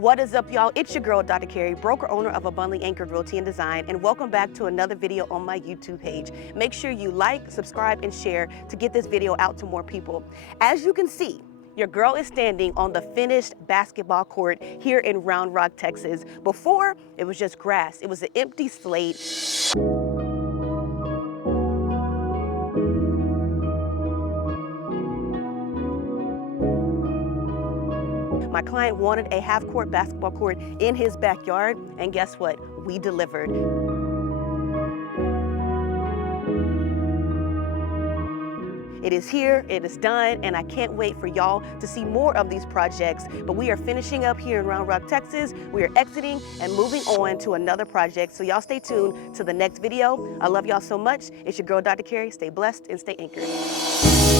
What is up, y'all? It's your girl, Dr. Kerrie, broker owner of Abundantly Anchored Realty Design, and welcome back to another video on my YouTube page. Make sure you like, subscribe, and share to get this video out to more people. As you can see, your girl is standing on the finished basketball court here in Round Rock, Texas. Before, it was just grass. It was an empty slate. My client wanted a half-court basketball court in his backyard, and guess what? We delivered. It is here, it is done, and I can't wait for y'all to see more of these projects. But we are finishing up here in Round Rock, Texas. We are exiting and moving on to another project. So y'all stay tuned to the next video. I love y'all so much. It's your girl, Dr. Kerrie. Stay blessed and stay anchored.